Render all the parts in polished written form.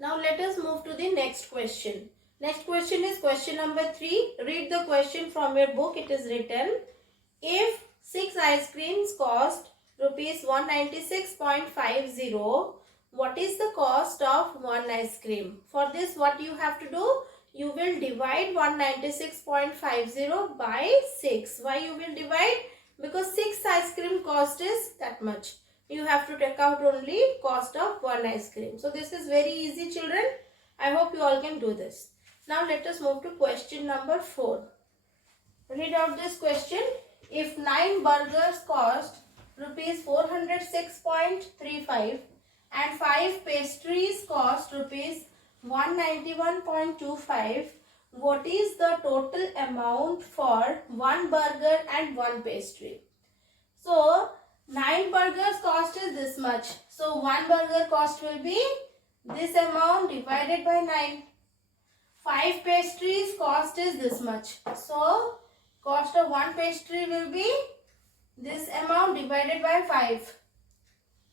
Now let us move to the next question. Next question is question number 3. Read the question from your book. It is written, if 6 ice creams cost rupees 196.50, what is the cost of one ice cream? For this, what you have to do? You will divide 196.50 by 6. Why you will divide? Because 6 ice cream cost is that much. You have to take out only cost of one ice cream. So this is very easy, children. I hope you all can do this. Now let us move to question number 4. Read out this question. If 9 burgers cost rupees 406.35 and 5 pastries cost rupees 191.25, what is the total amount for one burger and one pastry? So 9 burgers cost is this much. So one burger cost will be this amount divided by 9. 5 pastries cost is this much. So cost of one pastry will be this amount divided by 5.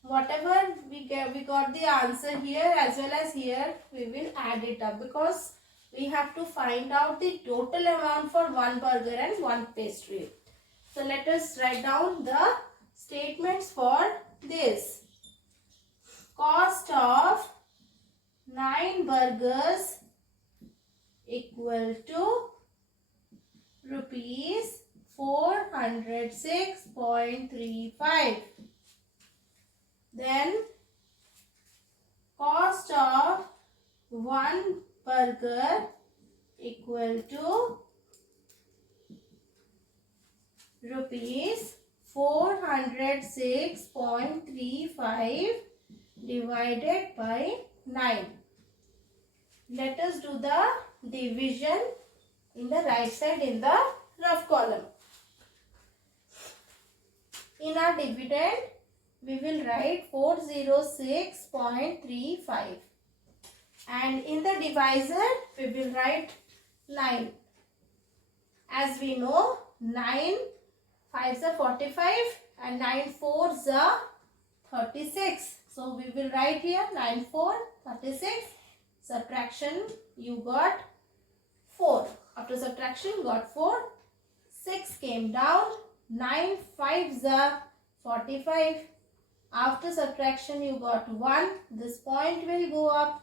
Whatever we got the answer here as well as here, we will add it up because we have to find out the total amount for one burger and one pastry. So let us write down the statements for this. Cost of 9 burgers equal to rupees 406.35. Then cost of one burger equal to rupees 406.35 divided by 9. Let us do the division in the right side in the rough column. In our dividend, we will write 406.35 and in the divisor, we will write 9. As we know, 9 5s are 45 and 9 4s are 36. So we will write here 9 4 36. Subtraction, you got 4. After subtraction, you got 4. 6 came down. 9 5s are 45. After subtraction, you got 1. This point will go up.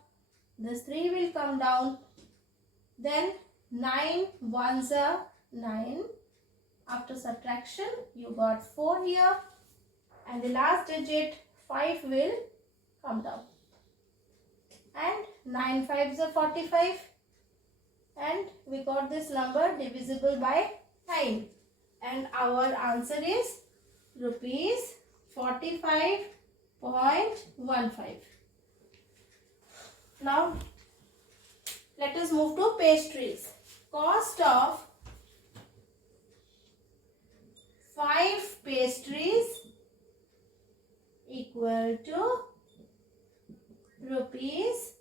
This 3 will come down. Then 9 1s are 9. After subtraction, you got 4 here. And the last digit 5 will come down. And 9 5s are 45. And we got this number divisible by 9. And our answer is rupees 45.15. Now, let us move to pastries. Cost of 5 pastries equal to rupees,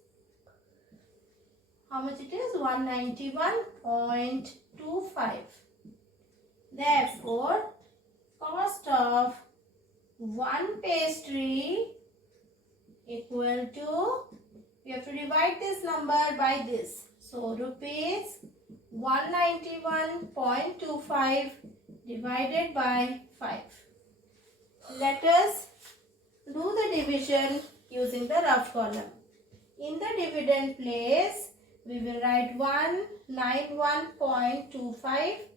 how much it is? 191.25. Therefore, cost of one pastry equal to, we have to divide this number by this. So, rupees 191.25 divided by 5. Let us do the division using the rough column. In the dividend place, we will write 191.25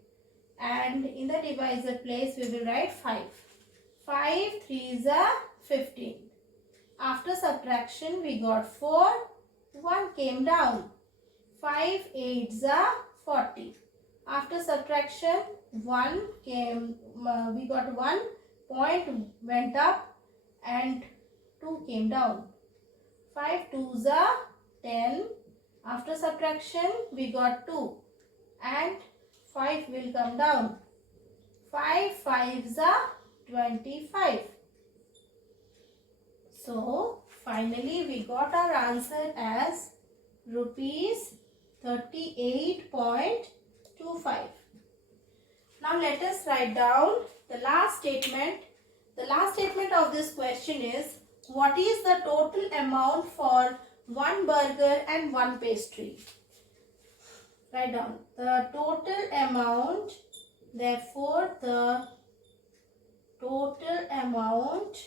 and in the divisor place, we will write 5. 5 3s are 15. After subtraction, we got 4. 1 came down. 5 8s are 40. After subtraction, 1 came, we got 1 point went up and 2 came down. 5 2s are 10. After subtraction, we got 2 and 5 will come down. 5 5s are 25. So, finally we got our answer as rupees 38.25. Now let us write down the last statement. The last statement of this question is, what is the total amount for 1 burger and 1 pastry. Write down the total amount. Therefore, the total amount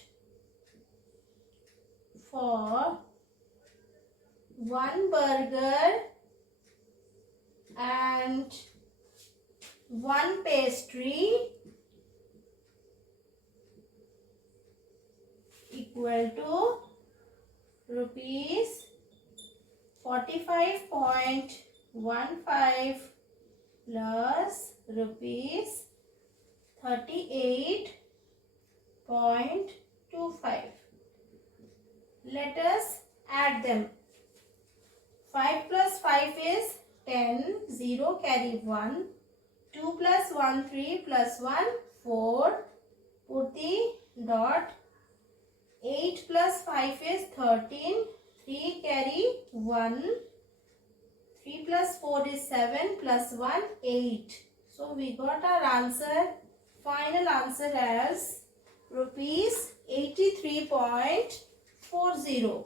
for 1 burger and 1 pastry equal to rupees 45.15 plus rupees 38.25. Let us add them. 5 plus 5 is 10, 0 carry 1, 2 plus 1 3 plus 1 4, put the dot. 8 plus 5 is 13, 3 carry 1, 3 plus 4 is 7 plus 1 8. So we got our answer, final answer as rupees 83.40.